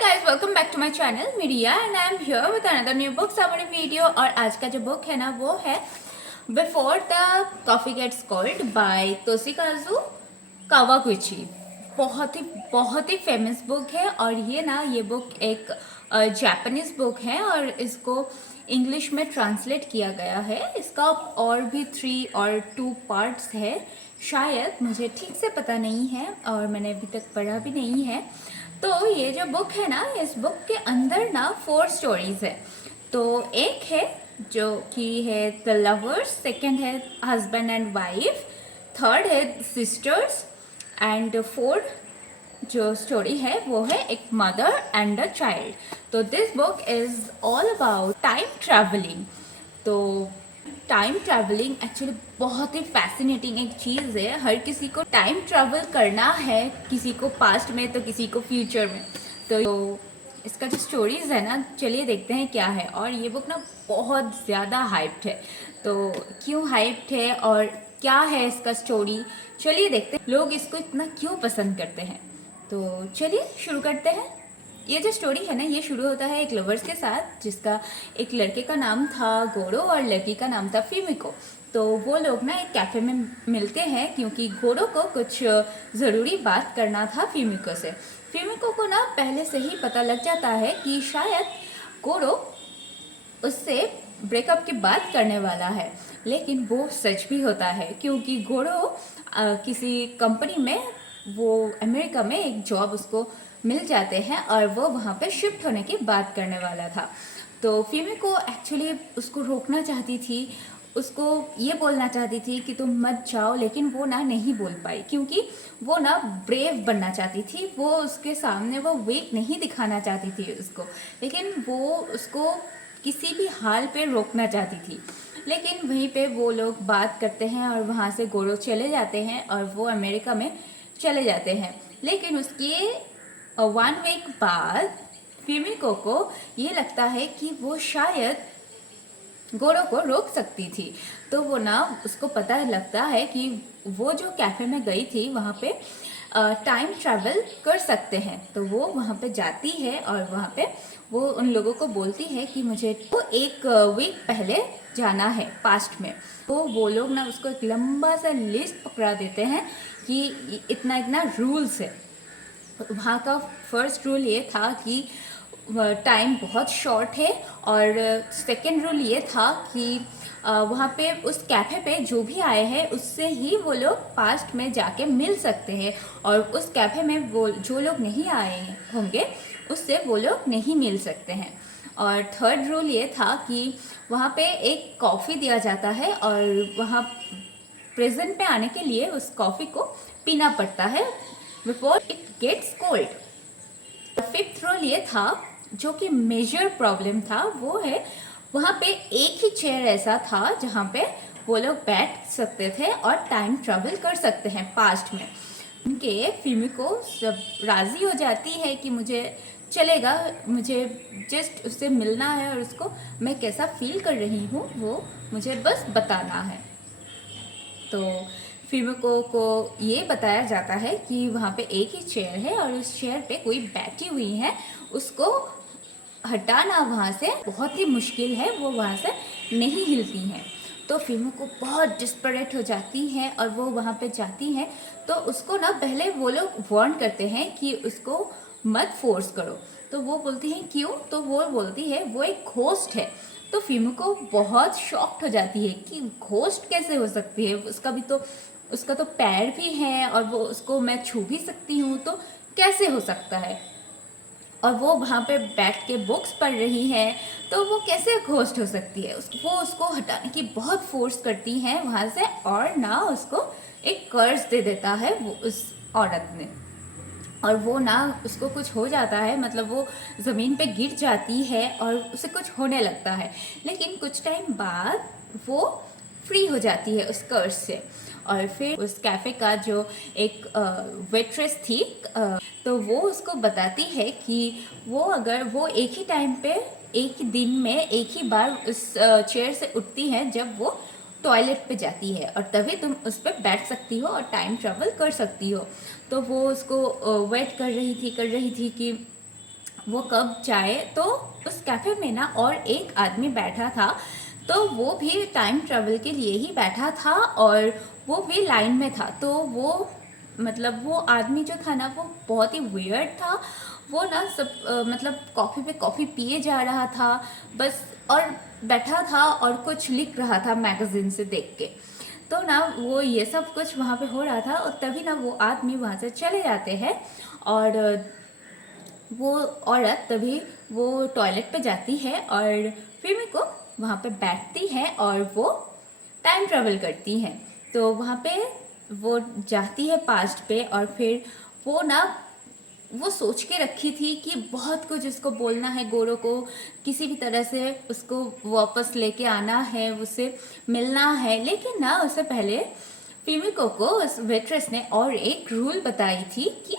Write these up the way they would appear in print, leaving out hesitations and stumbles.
guys, welcome back to my channel Miria and I am here with another new book summary video। और आज का जो book है ना वो है Before the Coffee Gets Cold by Toshikazu Kawaguchi. बहुत ही फेमस बुक है और ये बुक एक जापानीज बुक है और इसको इंग्लिश में ट्रांसलेट किया गया है। इसका और भी 3 और 2 पार्ट्स है शायद, मुझे ठीक से पता नहीं है और मैंने अभी तक पढ़ा भी नहीं है। तो ये जो बुक है ना, इस बुक के अंदर ना 4 स्टोरीज है। तो एक है जो कि है द लवर्स, सेकंड है हस्बैंड एंड वाइफ, थर्ड है सिस्टर्स एंड फोर्थ जो स्टोरी है वो है एक मदर एंड अ चाइल्ड। तो this book is all about time travelling. तो टाइम ट्रैवलिंग एक्चुअली बहुत ही फैसिनेटिंग एक चीज़ है। हर किसी को टाइम ट्रैवल करना है, किसी को पास्ट में तो किसी को फ्यूचर में। तो इसका जो स्टोरीज़ है ना, चलिए देखते हैं क्या है। और ये बुक ना बहुत ज़्यादा हाइप्ड है। तो क्यों हाइप्ड है और क्या है इसका स्टोरी, चलिए देखते हैं लोग इसको इतना क्यों पसंद करते हैं। तो चलिए शुरू करते हैं। ये जो स्टोरी है ना, ये शुरू होता है एक लवर्स के साथ, जिसका एक लड़के का नाम था गोरो और लड़की का नाम था फिमिको। तो वो लोग ना एक कैफ़े में मिलते हैं क्योंकि गोरो को कुछ ज़रूरी बात करना था फिमिको से। फिमिको को ना पहले से ही पता लग जाता है कि शायद गोरो उससे ब्रेकअप की बात करने वाला है, लेकिन वो सच भी होता है क्योंकि गोरो किसी कंपनी में, वो अमेरिका में एक जॉब उसको मिल जाते हैं और वो वहाँ पे शिफ्ट होने की बात करने वाला था। तो फिमिको एक्चुअली उसको रोकना चाहती थी, उसको ये बोलना चाहती थी कि तुम मत जाओ, लेकिन वो ना नहीं बोल पाई क्योंकि वो ना ब्रेव बनना चाहती थी। वो उसके सामने वो वीक नहीं दिखाना चाहती थी उसको, लेकिन वो उसको किसी भी हाल पे रोकना चाहती थी। लेकिन वहीं पे वो लोग बात करते हैं और वहाँ से गोरो चले जाते हैं और वो अमेरिका में चले जाते हैं। लेकिन उसके 1 वीक बाद फिमिको को ये लगता है कि वो शायद गोरो को रोक सकती थी। तो वो ना उसको पता लगता है कि वो जो कैफ़े में गई थी वहाँ पे टाइम ट्रैवल कर सकते हैं। तो वो वहाँ पे जाती है और वहाँ पे वो उन लोगों को बोलती है कि मुझे तो 1 वीक पहले जाना है पास्ट में। तो वो लोग ना उसको एक लंबा सा लिस्ट पकड़ा देते हैं कि इतना इतना रूल्स है। वहाँ का फर्स्ट रूल ये था कि टाइम बहुत शॉर्ट है और सेकंड रूल ये था कि वहाँ पे उस कैफ़े पे जो भी आए हैं उससे ही वो लोग पास्ट में जाके मिल सकते हैं और उस कैफ़े में वो जो लोग नहीं आए होंगे उससे वो लोग नहीं मिल सकते हैं। और थर्ड रूल ये था कि वहाँ पे एक कॉफ़ी दिया जाता है और वहाँ प्रेजेंट पे आने के लिए उस कॉफ़ी को पीना पड़ता है before it gets cold. Fifth rule ये था जो कि मेजर प्रॉब्लम था, वो है वहाँ पे एक ही चेयर ऐसा था जहाँ पे वो लोग बैठ सकते थे और टाइम ट्रैवल कर सकते हैं पास्ट में। उनके फिमिको सब राज़ी हो जाती है कि मुझे चलेगा, मुझे जस्ट उससे मिलना है और उसको मैं कैसा फील कर रही हूँ वो मुझे बस बताना है। तो फिमिको को ये बताया जाता है कि वहाँ पे एक ही चेयर है और उस चेयर पे कोई बैठी हुई है, उसको हटाना वहाँ से बहुत ही मुश्किल है, वो वहाँ से नहीं हिलती हैं। तो फिमिको बहुत डिस्परेट हो जाती हैं और वो वहाँ पे जाती हैं। तो उसको ना पहले वो लोग वार्न करते हैं कि उसको मत फोर्स करो। तो वो बोलती हैं क्यों? तो वो बोलती है वो एक घोस्ट है। तो फिमिको बहुत शॉक्ड हो जाती है कि घोस्ट कैसे हो सकती है, उसका तो पैर भी है और वो उसको मैं छू भी सकती हूँ, तो कैसे हो सकता है। और वो वहाँ पे बैठ के बुक्स पढ़ रही है, तो वो कैसे घोस्ट हो सकती है। वो उसको हटाने की बहुत फोर्स करती हैं वहाँ से और ना उसको एक कर्ज दे देता है वो उस औरत ने। और वो ना उसको कुछ हो जाता है, मतलब वो ज़मीन पे गिर जाती है और उसे कुछ होने लगता है। लेकिन कुछ टाइम बाद वो फ्री हो जाती है उस कर्ज से। और फिर उस कैफ़े का जो एक वेट्रेस थी, तो वो उसको बताती है कि वो अगर वो एक ही टाइम पे एक ही दिन में एक ही बार उस चेयर से उठती है जब वो टॉयलेट पे जाती है और तभी तुम उस पर बैठ सकती हो और टाइम ट्रैवल कर सकती हो। तो वो उसको वेट कर रही थी कि वो कब जाए, तो उस कैफ़े में ना और एक आदमी बैठा था, तो वो भी टाइम ट्रैवल के लिए ही बैठा था और वो भी लाइन में था। तो वो मतलब वो आदमी जो था ना वो बहुत ही वियर्ड था। वो ना सब मतलब कॉफ़ी पे कॉफ़ी पिए जा रहा था बस, और बैठा था और कुछ लिख रहा था मैगज़ीन से देख के। तो ना वो ये सब कुछ वहाँ पे हो रहा था और तभी ना वो आदमी वहाँ से चले जाते हैं। और वो औरत तभी वो टॉयलेट पे जाती है और फिर मेरे को वहाँ पे बैठती है और वो टाइम ट्रैवल करती हैं। तो वहाँ पे वो जाती है पास्ट पे और फिर वो ना वो सोच के रखी थी कि बहुत कुछ उसको बोलना है गोरो को, किसी भी तरह से उसको वापस लेके आना है, उससे मिलना है। लेकिन ना उससे पहले फिमिको को उस वेट्रेस ने और एक रूल बताई थी कि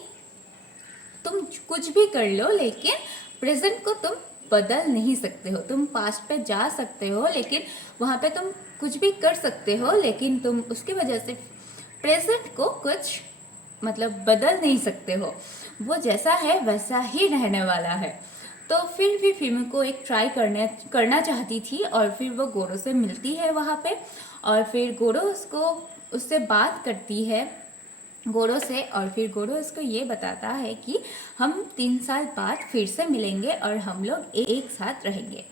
तुम कुछ भी कर लो लेकिन प्रेजेंट को तुम बदल नहीं सकते हो। तुम पास्ट पे जा सकते हो लेकिन वहाँ पे तुम कुछ भी कर सकते हो, लेकिन तुम उसकी वजह से प्रेजेंट को कुछ मतलब बदल नहीं सकते हो। वो जैसा है वैसा ही रहने वाला है। तो फिर भी फिल्म को एक ट्राई करना चाहती थी और फिर वो गोरो से मिलती है वहाँ पे। और फिर गोरो उससे बात करती है गोरो से, और फिर गोरो उसको ये बताता है कि हम 3 साल बाद फिर से मिलेंगे और हम लोग एक साथ रहेंगे।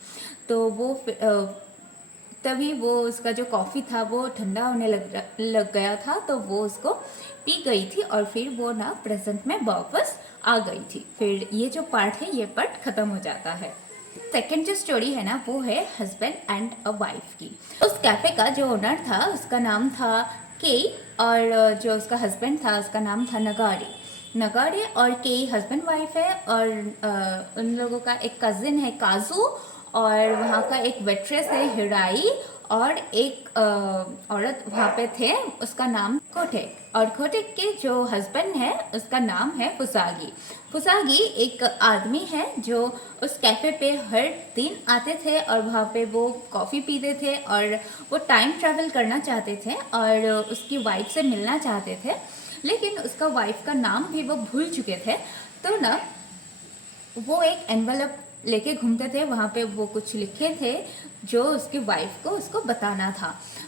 तो तभी वो उसका जो कॉफ़ी था वो ठंडा होने लग गया था, तो वो उसको पी गई थी और फिर वो ना प्रेजेंट में वापस आ गई थी। फिर ये जो पार्ट है ये पार्ट ख़त्म हो जाता है। सेकेंड जो स्टोरी है ना वो है हस्बैंड एंड अ वाइफ की। उस कैफ़े का जो ओनर था उसका नाम था के, और जो उसका हस्बैंड था उसका नाम था नगाड़े। नगाड़े और के हस्बैंड वाइफ है, और उन लोगों का एक कज़िन है काजू, और वहाँ का एक वेट्रेस है हिराई, और एक औरत वहाँ पे थे उसका नाम कोटेक। और कोटेक के जो हस्बैंड है उसका नाम है फुसागी। फुसागी एक आदमी है जो उस कैफ़े पे हर दिन आते थे और वहाँ पे वो कॉफ़ी पीते थे और वो टाइम ट्रैवल करना चाहते थे और उसकी वाइफ से मिलना चाहते थे, लेकिन उसका वाइफ का नाम भी वो भूल चुके थे। तो ना वो एक एनवलप लेके घूमते थे, वहाँ पे वो कुछ लिखे थे जो उसकी वाइफ को उसको बताना था।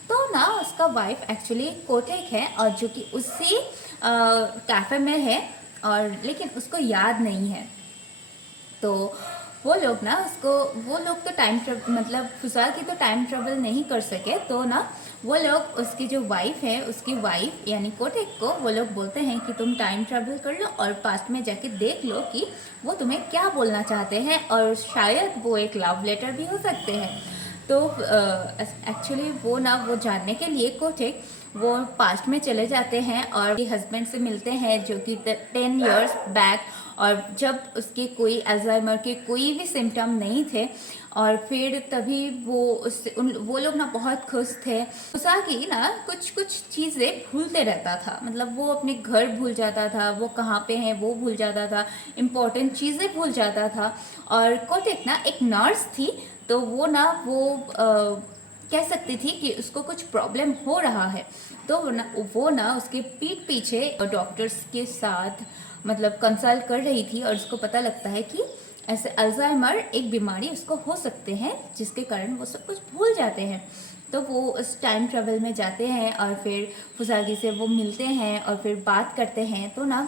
तो ना उसका वाइफ एक्चुअली कोटेक है और जो कि उसी कैफ़े में है, और लेकिन उसको याद नहीं है। तो वो लोग ना उसको वो लोग तो टाइम ट्रेवल मतलब फुसाकी तो टाइम ट्रेवल नहीं कर सके, तो ना वो लोग उसकी जो वाइफ है उसकी वाइफ यानी कोटेक को वो लोग बोलते हैं कि तुम टाइम ट्रेवल कर लो और पास्ट में जाके देख लो कि वो तुम्हें क्या बोलना चाहते हैं, और शायद वो एक लव लेटर भी हो सकते हैं। तो एक्चुअली वो ना वो जानने के लिए कोटेक वो पास्ट में चले जाते हैं और हस्बैंड से मिलते हैं जो कि 10 years बैक, और जब उसके कोई अल्जाइमर के कोई भी सिम्टम नहीं थे। और फिर तभी वो लोग ना बहुत खुश थे। उसागी ना कुछ कुछ चीज़ें भूलते रहता था, मतलब वो अपने घर भूल जाता था, वो कहाँ पे हैं वो भूल जाता था, इम्पोर्टेंट चीज़ें भूल जाता था। और कोटेक ना एक नर्स थी, तो वो ना कह सकती थी कि उसको कुछ प्रॉब्लम हो रहा है। तो वो ना उसके पीठ पीछे डॉक्टर्स के साथ मतलब कंसल्ट कर रही थी, और उसको पता लगता है कि ऐसे अल्जाइमर एक बीमारी उसको हो सकते हैं जिसके कारण वो सब कुछ भूल जाते हैं। तो वो उस टाइम ट्रेवल में जाते हैं और फिर फुसागी से वो मिलते हैं और फिर बात करते हैं। तो ना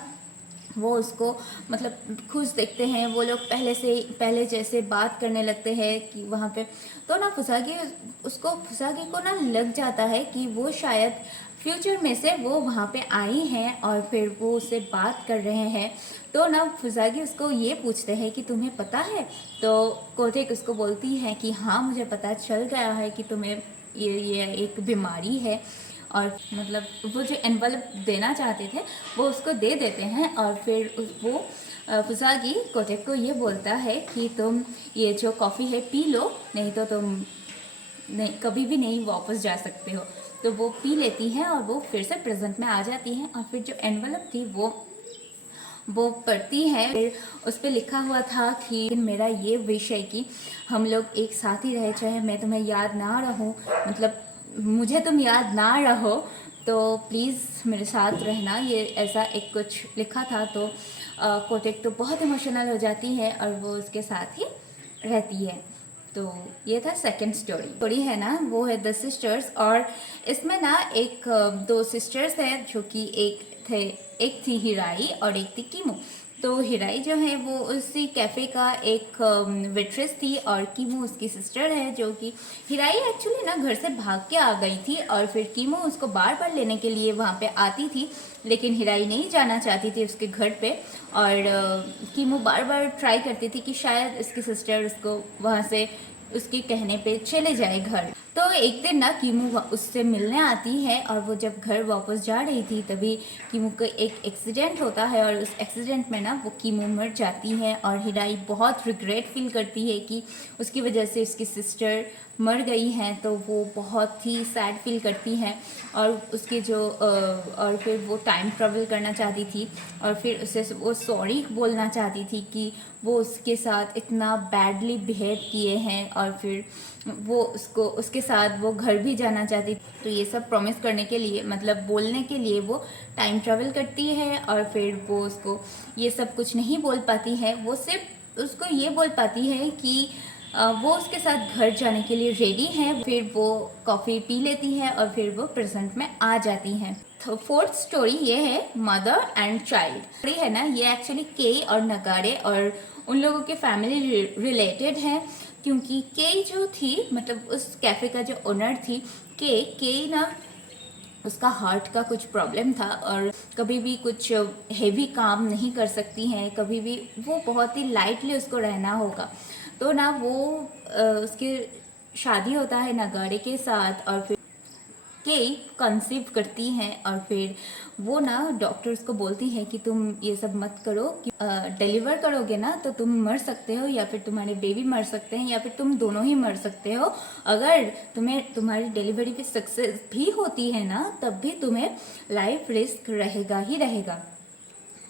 वो उसको मतलब खुश देखते हैं, वो लोग पहले जैसे बात करने लगते हैं कि वहाँ पे। तो ना फुसागी को ना लग जाता है कि वो शायद फ्यूचर में से वो वहाँ पे आई हैं और फिर वो उससे बात कर रहे हैं। तो ना फुसागी उसको ये पूछते हैं कि तुम्हें पता है? तो कोटेक उसको बोलती है कि हाँ मुझे पता चल गया है कि तुम्हें ये एक बीमारी है। और मतलब वो जो एनवलप देना चाहते थे वो उसको दे देते हैं, और फिर वो फुसागी कोटेक को ये बोलता है कि तुम ये जो कॉफ़ी है पी लो, नहीं तो तुम नहीं कभी भी नहीं वापस जा सकते हो। तो वो पी लेती हैं और वो फिर से प्रेजेंट में आ जाती हैं, और फिर जो एनवलप थी वो पढ़ती है। फिर उस पर लिखा हुआ था कि मेरा ये विश है कि हम लोग एक साथ ही रहे, चाहे मैं तुम्हें याद ना रहूं, मतलब मुझे तुम याद ना रहो, तो प्लीज़ मेरे साथ रहना। ये ऐसा एक कुछ लिखा था, तो कोटेक तो बहुत इमोशनल हो जाती है और वो उसके साथ ही रहती है। तो ये था सेकंड स्टोरी है ना, वो है द सिस्टर्स। और इसमें ना एक दो सिस्टर्स हैं जो कि एक थी हिराई और एक थी कीमू। तो हिराई जो है वो उसी कैफ़े का एक वेट्रेस थी और कीमू उसकी सिस्टर है। जो कि हिराई एक्चुअली ना घर से भाग के आ गई थी और फिर कीमू उसको बार बार लेने के लिए वहाँ पे आती थी, लेकिन हिराई नहीं जाना चाहती थी उसके घर पे। और कीमू बार बार ट्राई करती थी कि शायद इसकी सिस्टर उसको वहाँ से उसके कहने पे चले जाए घर। तो एक दिन ना कीमू उससे मिलने आती है और वो जब घर वापस जा रही थी तभी कीमू का एक एक्सीडेंट होता है और उस एक्सीडेंट में ना वो कीमू मर जाती है। और हिराई बहुत रिग्रेट फील करती है कि उसकी वजह से उसकी सिस्टर मर गई हैं, तो वो बहुत ही सैड फील करती हैं। और उसके और फिर वो टाइम ट्रैवल करना चाहती थी और फिर उसे वो सॉरी बोलना चाहती थी कि वो उसके साथ इतना बैडली बिहेव किए हैं। और फिर वो उसके साथ वो घर भी जाना चाहती। तो ये सब प्रॉमिस करने के लिए, मतलब बोलने के लिए, वो टाइम ट्रैवल करती है। और फिर वो उसको ये सब कुछ नहीं बोल पाती है, वो सिर्फ उसको ये बोल पाती है कि वो उसके साथ घर जाने के लिए रेडी है। फिर वो कॉफ़ी पी लेती है और फिर वो प्रेजेंट में आ जाती हैं। तो फोर्थ स्टोरी ये है मदर एंड चाइल्ड। स्टोरी है ना, ये एक्चुअली के और नगाड़े और उन लोगों के फैमिली रिलेटेड है। क्योंकि के जो थी, मतलब उस कैफ़े का जो ओनर थी, के ना उसका हार्ट का कुछ प्रॉब्लम था और कभी भी कुछ हेवी काम नहीं कर सकती हैं, कभी भी वो बहुत ही लाइटली उसको रहना होगा। तो ना वो उसकी शादी होता है नगाड़े के साथ और फिर के कंसीव करती हैं। और फिर वो ना डॉक्टर्स को बोलती है कि तुम ये सब मत करो, कि डिलीवर करोगे ना तो तुम मर सकते हो या फिर तुम्हारे बेबी मर सकते हैं या फिर तुम दोनों ही मर सकते हो। अगर तुम्हारी डिलीवरी भी सक्सेस भी होती है ना, तब भी तुम्हें लाइफ रिस्क रहेगा ही रहेगा,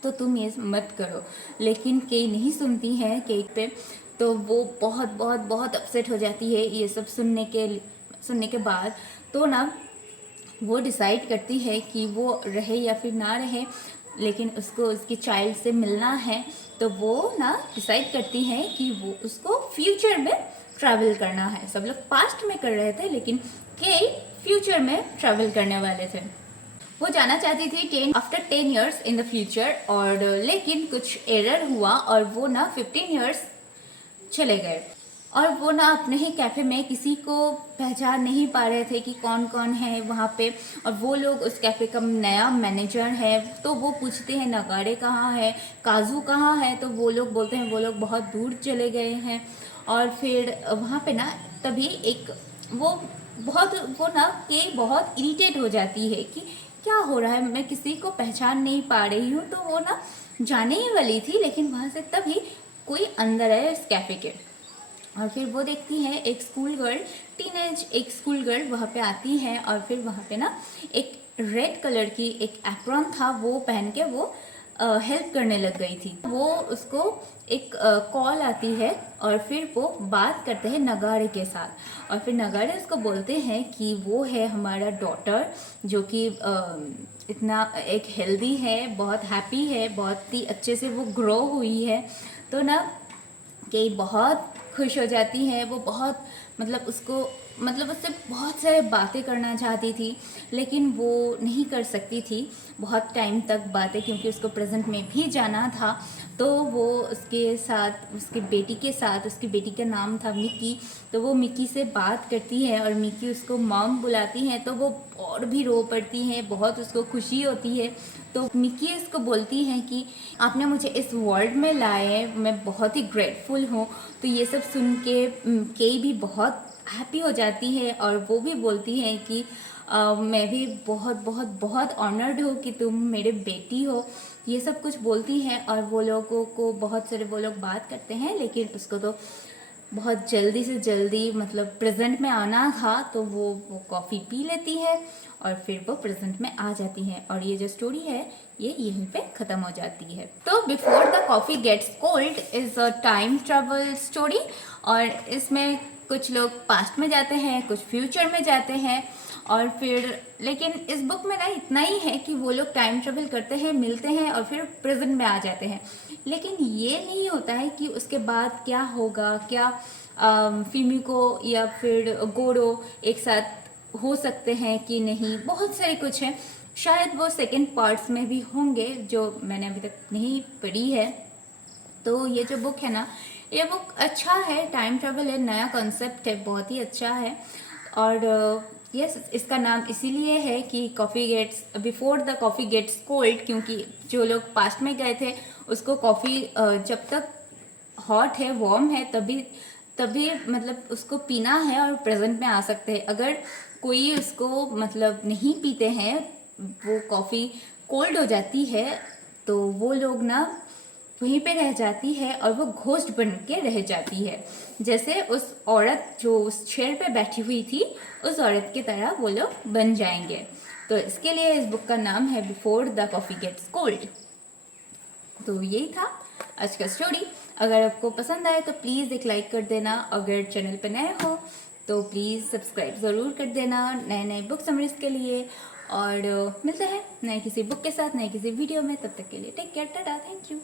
तो तुम ये मत करो। लेकिन के नहीं सुनती है केक पे। तो वो बहुत बहुत बहुत अपसेट हो जाती है ये सब सुनने के बाद। तो ना वो डिसाइड करती है कि वो रहे या फिर ना रहे, लेकिन उसको उसकी चाइल्ड से मिलना है। तो वो ना डिसाइड करती है कि वो उसको फ्यूचर में ट्रैवल करना है। सब लोग पास्ट में कर रहे थे, लेकिन के फ्यूचर में ट्रैवल करने वाले थे। वो जाना चाहती थी after 10 years in the future, और लेकिन कुछ एरर हुआ और वो ना 15 ईयर्स चले गए। और वो ना अपने ही कैफ़े में किसी को पहचान नहीं पा रहे थे कि कौन कौन है वहाँ पे। और वो लोग उस कैफ़े का नया मैनेजर है, तो वो पूछते हैं नगाड़े कहाँ है, काजू कहाँ है। तो वो लोग बोलते हैं वो लोग बहुत दूर चले गए हैं। और फिर वहाँ पे ना तभी एक वो ना के बहुत इरिटेट हो जाती है कि क्या हो रहा है, मैं किसी को पहचान नहीं पा रही हूँ। तो वो ना जाने ही वाली थी, लेकिन वहाँ से तभी कोई अंदर है इस कैफ़े के। और फिर वो देखती है एक स्कूल गर्ल, एक स्कूल गर्ल वहाँ पे आती है। और फिर वहाँ पे ना एक रेड कलर की एक एप्रॉन था, वो पहन के वो हेल्प करने लग गई थी। वो उसको एक कॉल आती है और फिर वो बात करते हैं नगाड़े के साथ। और फिर नगाड़े उसको बोलते हैं कि वो है हमारा डॉटर, जो कि इतना एक हेल्दी है, बहुत हैप्पी है, बहुत ही अच्छे से वो ग्रो हुई है। तो ना कि बहुत खुश हो जाती है। वो बहुत उससे बहुत सारे बातें करना चाहती थी, लेकिन वो नहीं कर सकती थी बहुत टाइम तक बातें, क्योंकि उसको प्रेजेंट में भी जाना था। तो वो उसके साथ, उसकी बेटी का नाम था मिकी। तो वो मिकी से बात करती है और मिकी उसको मॉम बुलाती है। तो वो और भी रो पड़ती है, बहुत उसको खुशी होती है। तो मिकी उसको बोलती है कि आपने मुझे इस वर्ल्ड में लाए, मैं बहुत ही ग्रेटफुल हूँ। तो ये सब सुन के कई भी बहुत हैप्पी हो जाती है और वो भी बोलती है कि मैं भी बहुत बहुत बहुत ऑनर्ड हूँ कि तुम मेरे बेटी हो। ये सब कुछ बोलती है। और वो लोगों को बहुत सारे वो लोग बात करते हैं, लेकिन उसको तो बहुत जल्दी से जल्दी प्रेजेंट में आना था। तो वो कॉफ़ी पी लेती है और फिर वो प्रेजेंट में आ जाती है। और ये जो स्टोरी है ये यहीं पे ख़त्म हो जाती है। तो before the coffee gets cold is a time travel story. और इसमें कुछ लोग पास्ट में जाते हैं, कुछ फ्यूचर में जाते हैं। और फिर लेकिन इस बुक में ना इतना ही है कि वो लोग टाइम ट्रेवल करते हैं, मिलते हैं और फिर प्रेजेंट में आ जाते हैं। लेकिन ये नहीं होता है कि उसके बाद क्या होगा, क्या फिमिको या फिर गोरो एक साथ हो सकते हैं कि नहीं, बहुत सारे कुछ हैं। शायद वो सेकंड पार्ट्स में भी होंगे जो मैंने अभी तक नहीं पढ़ी है। तो ये जो बुक है ना, ये बुक अच्छा है, टाइम ट्रेवल है, नया कॉन्सेप्ट है, बहुत ही अच्छा है। और यस, इसका नाम इसीलिए है कि coffee gets before the coffee gets cold, क्योंकि जो लोग पास्ट में गए थे उसको कॉफ़ी जब तक हॉट है, वार्म है, तभी तभी मतलब उसको पीना है और प्रेजेंट में आ सकते हैं। अगर कोई उसको मतलब नहीं पीते हैं, वो कॉफ़ी कोल्ड हो जाती है, तो वो लोग ना वहीं पे रह जाती है और वो घोस्ट बन के रह जाती है। जैसे उस औरत जो उस चेयर पे बैठी हुई थी, उस औरत की तरह वो लोग बन जाएंगे। तो इसके लिए इस बुक का नाम है before the coffee gets cold. तो यही था आज का स्टोरी। अगर आपको पसंद आए तो प्लीज़ एक लाइक कर देना। अगर चैनल पर नए हो तो प्लीज़ सब्सक्राइब ज़रूर कर देना नए नए बुक समरीज के लिए। और मिलते हैं नए किसी बुक के साथ, नए किसी वीडियो में। तब तक के लिए take care, tata, thank you.